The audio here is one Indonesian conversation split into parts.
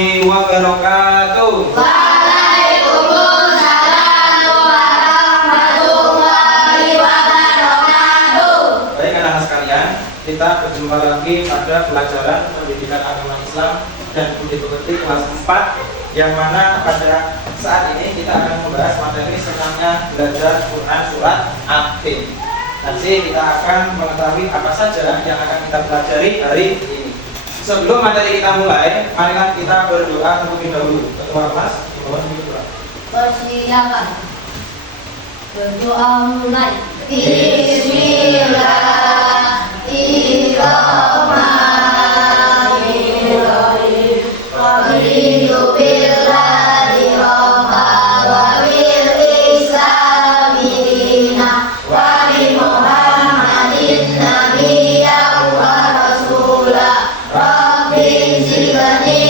warahmatullahi wabarakatuh. Waalaikumsalam warahmatullahi wabarakatuh. Baik anak-anak sekalian, kita berjumpa lagi pada pelajaran pendidikan agama Islam dan budi pekerti kelas 4, yang mana pada saat ini kita akan membahas materi senangnya belajar Quran surat At-Tin. Nanti kita akan mengetahui apa saja yang akan kita pelajari hari ini. Sebelum materi kita mulai, marilah kita berdoa terlebih dahulu. Ketua kelas, mohon berdoa. Persilakan. Berdoa mulai. Bismillahirrahmanirrahim. Raditu billahi rabba wa bil islami dina wa bi Muhammadin nabiyyan wa rasula. Rabbi zidni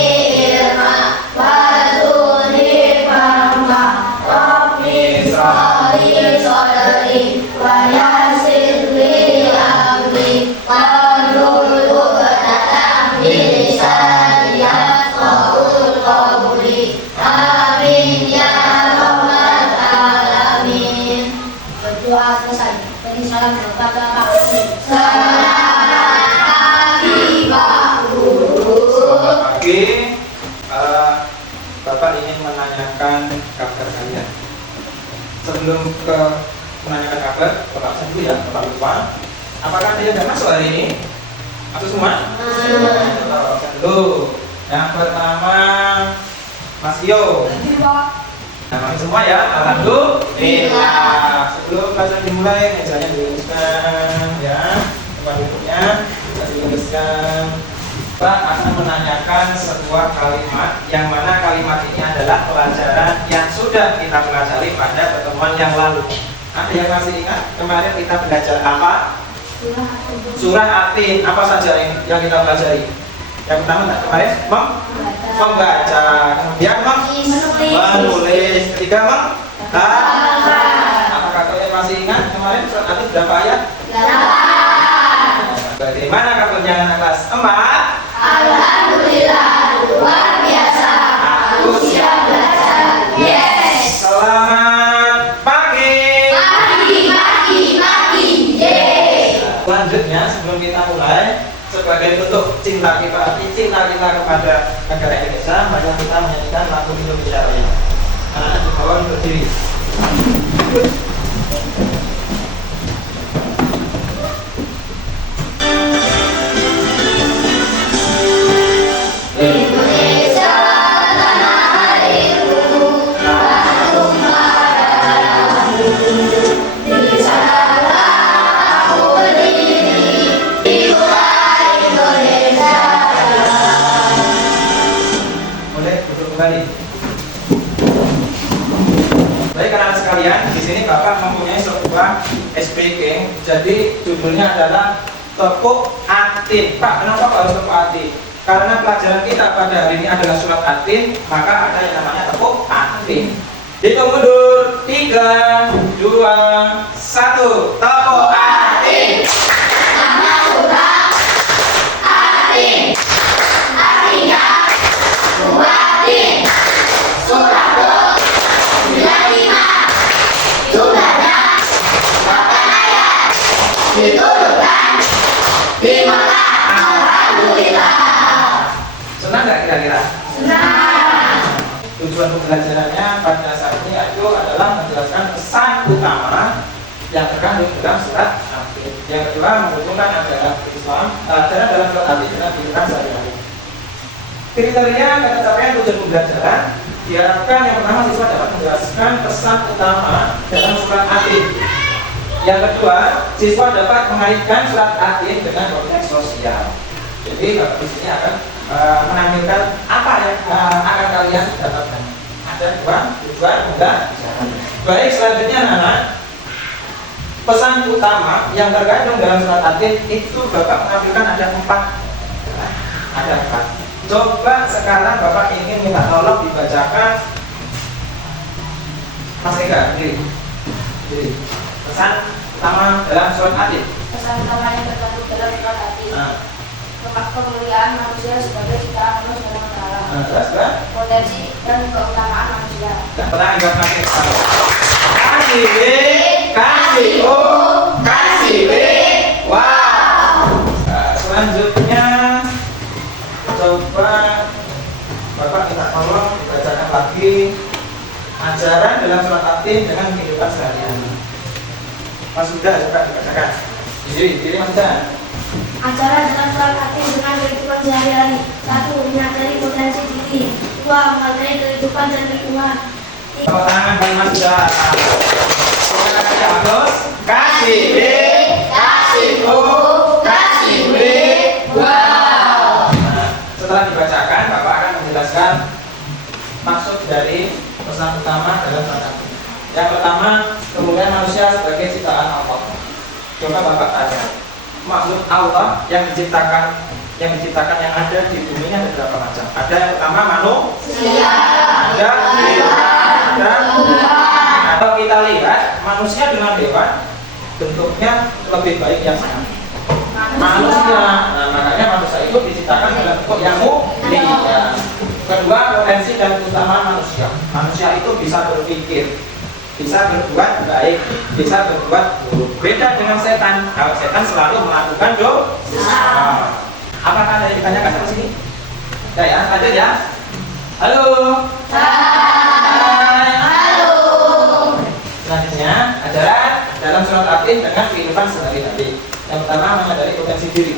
ilma warzuqni fahma. Rabbi shrahli sadri wa yassir li amri wahlul 'uqdatam min lisani yafqahu qawli. Amin ya rabbal alamin. Berdoa selesai. Beri salam kepada Pak Guru. Selamat pagi Pak Guru. Selamat pagi. Bapak ingin menanyakan kabar kalian. Sebelum ke menanyakan kabar, Bapak absen dulu ya, Bapak lupa. Apakah ada yang tidak masuk hari ini? Masuk semua? Bapak absen dulu. Yang pertama, Mas Yo. Nah, masuk semua ya, alhamdulillah. Sebelum pelajaran dimulai, mejanya diluruskan ya, tempat duduknya juga diluruskan. Pak akan menanyakan sebuah kalimat, yang mana kalimat ini adalah pelajaran yang sudah kita pelajari pada pertemuan yang lalu. Ada yang masih ingat kemarin kita belajar apa? Surah At-Tin. Apa saja yang kita pelajari? Yang pertama kemarin membaca, kemudian menulis, ketiga apakah kalian masih ingat kemarin surat At-Tin berapa ayat? 8. Bagaimana kabarnya anak kelas 4? Alhamdulillah, luar biasa. Aku siap belajar. Yes. Selamat pagi. Pagi. Yeay. Selanjutnya, sebelum kita mulai, sebagai bentuk cinta kita kepada negara Indonesia, mari kita menyanyikan lagu Indonesia Raya. Anak-anak di bawah berdiri. Indonesia tanah airku, harum darahmu. Di sanalah aku berdiri, itulah Indonesia. Boleh duduk kembali. Baik anak-anak sekalian, di sini Bapak mempunyai sebuah SPK. Jadi judulnya adalah Tepuk At-Tin. Pak, kenapa Pak harus tepuk At-Tin? Karena pelajaran kita pada hari ini adalah surat At-Tin, maka ada yang namanya tepuk At-Tin. Hitung mundur, 3, 2, 1, tepuk At-Tin. Nama surah At-Tin, artinya muatin. Surah ke-95, jumlahnya 8 ayat, diturunkan di Mekah. Alhamdulillah. Senang nggak kira-kira? Senang. Tujuan pembelajarannya pada saat ini adalah menjelaskan pesan utama yang terkandung dalam surat At-Tin. Yang kedua, menghubungkan ajaran Islam, ajaran dalam surat At-Tin dengan kehidupan sehari-hari. Kriteria pencapaian tujuan pembelajaran diharapkan yang pertama siswa dapat menjelaskan pesan utama dalam surat At-Tin. Yang kedua, siswa dapat mengaitkan surat At-Tin dengan konteks sosial. Jadi Bapak di sini akan menampilkan apa yang akan kalian dapatkan. Ada dua tujuan pembelajaran. Baik, selanjutnya anak-anak, pesan utama yang terkandung dalam surat At-Tin itu Bapak menampilkan ada 4. Coba sekarang Bapak ingin minta tolong dibacakan. Mas Eka, diri. Pesan utama dalam surat At-Tin. Pesan utama yang terkandung dalam surat At-Tin. Kemuliaan manusia sebagai ciptaan Allah Subhanahu wa taala. Jelaskan. Potensi dan keutamaan manusia. Tidak pernah anggap pakai kalau kasih B, kasih O, kasih B. Wow. Nah, selanjutnya coba Bapak minta tolong dibacakan lagi ajaran dalam surat At-Tin dengan kehidupan sehari-hari. Mas Huda coba dibacakan. Jadi Mas Huda. Ajaran dalam surat At-Tin dengan kehidupan sehari-hari. 1. Menyadari potensi diri. 2. Menghargai kehidupan dan lingkungan. Tepuk tangan bagi Mas Huda. Terus kasih B, kasih O, kasih B. Wow. Nah, setelah dibacakan, Bapak akan menjelaskan maksud dari pesan utama dalam surat At-Tin. Yang pertama, kemuliaan manusia sebagai ciptaan Allah. Coba Bapak tanya, maksud Allah yang diciptakan yang ada di bumi ini ada berapa macam? Ada yang pertama manusia, ada dan kalau kita lihat manusia dengan hewan bentuknya lebih baik yang mana? Manusia. Nah, makanya manusia itu diciptakan dalam bentuk yang mulia. Kedua, potensi dan utama manusia. Manusia itu bisa berpikir, bisa berbuat baik, bisa berbuat buruk. Beda dengan setan. Kalau setan selalu melakukan dosa. Apakah ada yang ditanyakan sampai sini? Ya, ada ya. Halo. Hai. Halo. Selanjutnya, ajaran dalam surat At-Tin dengan kehidupan sehari-hari. Yang pertama, menyadari potensi diri.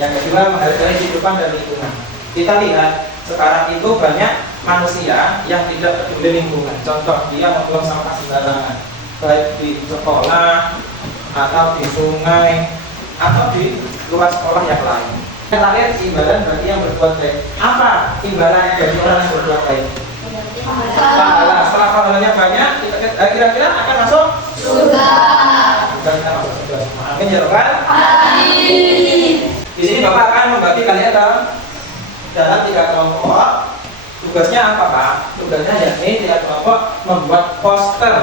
Yang kedua, menghargai kehidupan dan lingkungan. Kita lihat sekarang itu banyak manusia yang tidak peduli lingkungan. Contoh, dia membuang sampah sembarangan, baik di sekolah atau di sungai atau di luar sekolah yang lain. Yang terakhir, imbalan bagi yang berbuat baik. Apa imbalan bagi orang yang berbuat baik? Pahala. Setelah pahalanya banyak, kira-kira akan masuk Surga. bukan kita masuk surga. Amin ya Rabbal. Amin. Di sini Bapak akan membagi kalian dalam 3 kelompok. Tugasnya apa Pak? Tugasnya yakni 3 kelompok membuat poster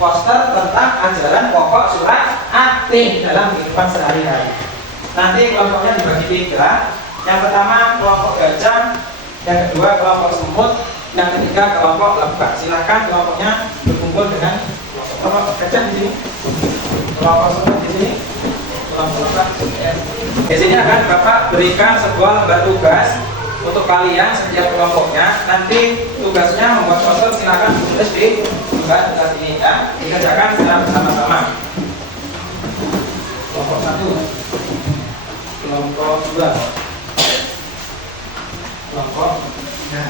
tentang ajaran pokok surat At-Tin dalam kehidupan sehari-hari. Nanti kelompoknya dibagi 3. Yang pertama kelompok gajah, yang kedua kelompok semut, yang ketiga kelompok lebah. Silakan kelompoknya berkumpul dengan kelompok gajah di sini, kelompok semut di sini, kelompok lebah. Di sini akan Bapak berikan sebuah lembar tugas untuk kalian setiap kelompoknya. Nanti tugasnya membuat poster, silakan ditulis di lembar tugas ini ya. Dikerjakan secara bersama-sama. Kelompok 1, kelompok 2, kelompok. Nah,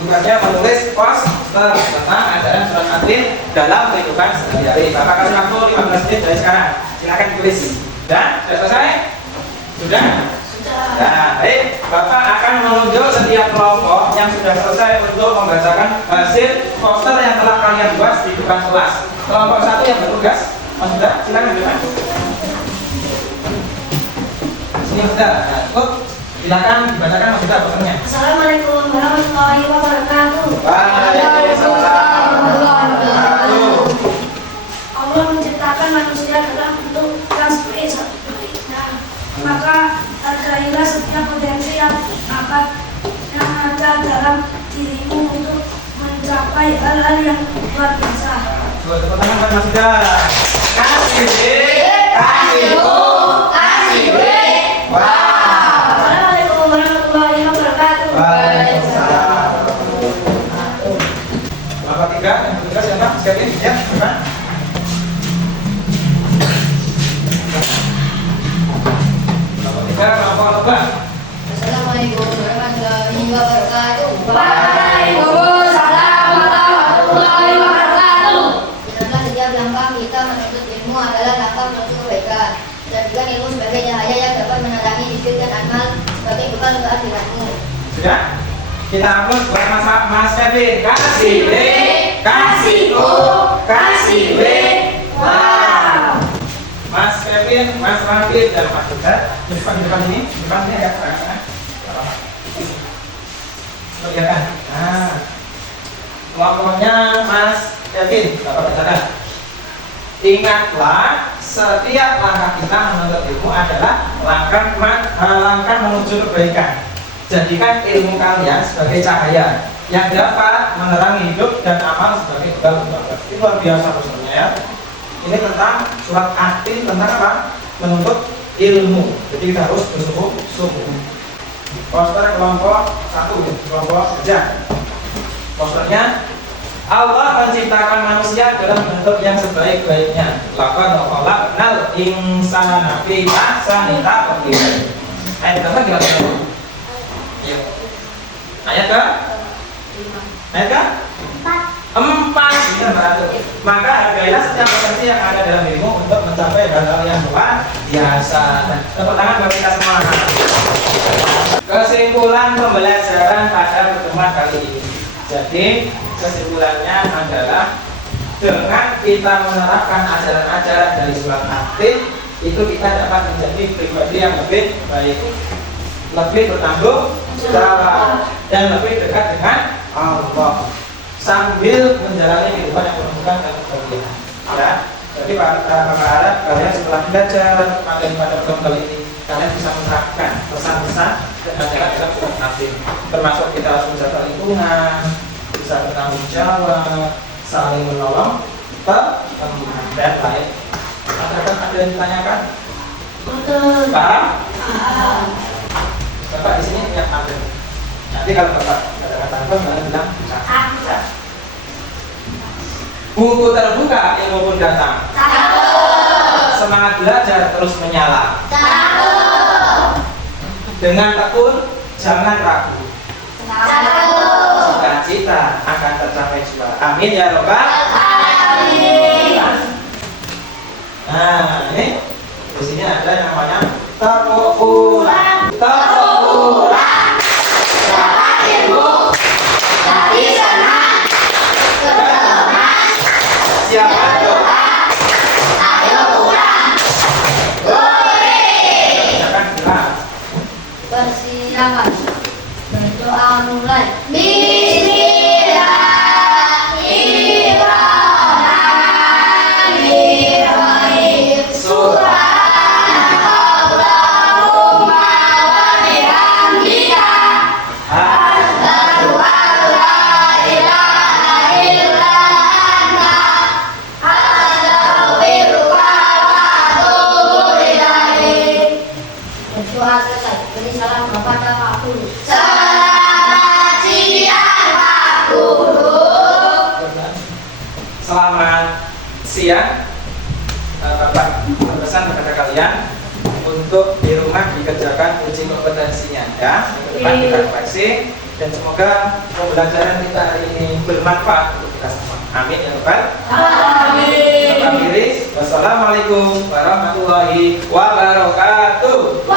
tugasnya menulis poster tentang ajaran surat At-Tin dalam kehidupan sehari-hari. Bapak kasih waktu 15 menit dari sekarang. Silakan tulis. Dan sudah selesai? Sudah? Nah, baik. Bapak akan menunjuk setiap kelompok yang sudah selesai untuk membacakan hasil poster yang telah kalian buat di depan kelas. Kelompok 1 yang bertugas, Mas Huda, silakan depan. Sini Mas Huda. Nah, cukup. Silakan dibacakan Mas Huda posternya. Assalamualaikum warahmatullahi wabarakatuh. Waalaikumsalam warahmatullahi wabarakatuh. Allah menciptakan manusia dalam bentuk yang seperti baiknya. Maka hargailah setiap potensi yang ada dalam dirimu untuk mencapai hal-hal yang luar biasa. Tepuk tangan buat Mas Huda. Kasih B, kasih O, kasih B. Wow. Assalamualaikum warahmatullahi wabarakatuh. Waalaikumsalam. Kelompok 3 yang bertugas siapa? Sekali ya, depan. Kelompok 3 kelompok lebah. Assalamualaikum warahmatullahi wabarakatuh. Waalaikumsalam warahmatullahi wabarakatuh. Ingatlah setiap langkah kita menuntut ilmu adalah langkah menuju kebaikan. Jadikan ilmu sebagai cahaya yang dapat menerangi hidup dan amal sebagai bekal untuk akhiratmu. Sudah? Kita hapus buat Mas Kevin. Kasih B, kasih O, kasih B. Wow. Mas Kevin, Mas Rafid, dan Mas Huda di depan ini. Depan sini agak tengah-tengah. Lihat. Nah, kelompoknya Mas Kevin, Bapak bacakan. Ingatlah, setiap langkah kita menuntut ilmu adalah langkah menuju kebaikan. jadikan ilmu kalian sebagai cahaya yang dapat menerangi hidup dan amal sebagai bekal untuk akhirat. Ini luar biasa maksudnya ya. Ini tentang surat At-Tin tentang apa? Menuntut ilmu. Jadi kita harus bersungguh-sungguh. Poster kelompok 1, kelompok kerja. Posternya, Allah menciptakan manusia dalam bentuk yang sebaik-baiknya. Laqad khalaqnal insana fi ahsani taqwim. Ayat berapa kira-kira? Yuk. Ayat ke? Ayat ke? 4. Ini beratur. Maka hargailah setiap potensi yang ada dalam dirimu untuk mencapai hal-hal yang luar biasa. Tepuk tangan buat kita semua. Kesimpulan pembelajaran pada pertemuan kali ini. Jadi kesimpulannya adalah dengan kita menerapkan ajaran-ajaran dari surat At-Tin, itu kita dapat menjadi pribadi yang lebih baik, lebih bertanggung jawab, dan lebih dekat dengan Allah sambil menjalani kehidupan yang penuh dan kebahagiaan. Ya, jadi Pak harap kalian setelah belajar materi pada program kali ini, kalian bisa menerapkan pesan-pesan dan ajaran dalam surat At-Tin, termasuk kita harus menjaga lingkungan, bisa bertanggung jawab, saling menolong, dan lain. Adakah ada yang ditanyakan? Paham? Bapak di sini punya tangga. Nanti kalau bapak ada tangga, kalian bilang bisa. Buku terbuka, ilmu pun datang. Semangat belajar terus menyala. Dengan tekun, jangan ragu. Cita-cita akan tercapai juga. Amin ya robbal alamin. Nah, ini di sini ada yang namanya tafakkuran. Tafakkuran. Dapat ilmu dari senang ketenangan. Siapa doa? Ayo pulang. Boleh. Silakan jelas. Persilakan. Berdoa mulai. Bismillahirrahmanirrahim. Subhanallahumma wa bihamdika. Asyhadu an la ilaha illa anta. Astaghfiruka wa atubu ilaik. Berdoa selesai. Beri salam kepada Pak Guru. Selamat siang Pak Guru. Selamat siang. Bapak berpesan kepada kalian untuk di rumah dikerjakan uji kompetensinya ya. Depan kita refleksi dan semoga pembelajaran kita hari ini bermanfaat untuk kita semua. Amin ya Rabbal alamin. Wassalamualaikum warahmatullahi wabarakatuh.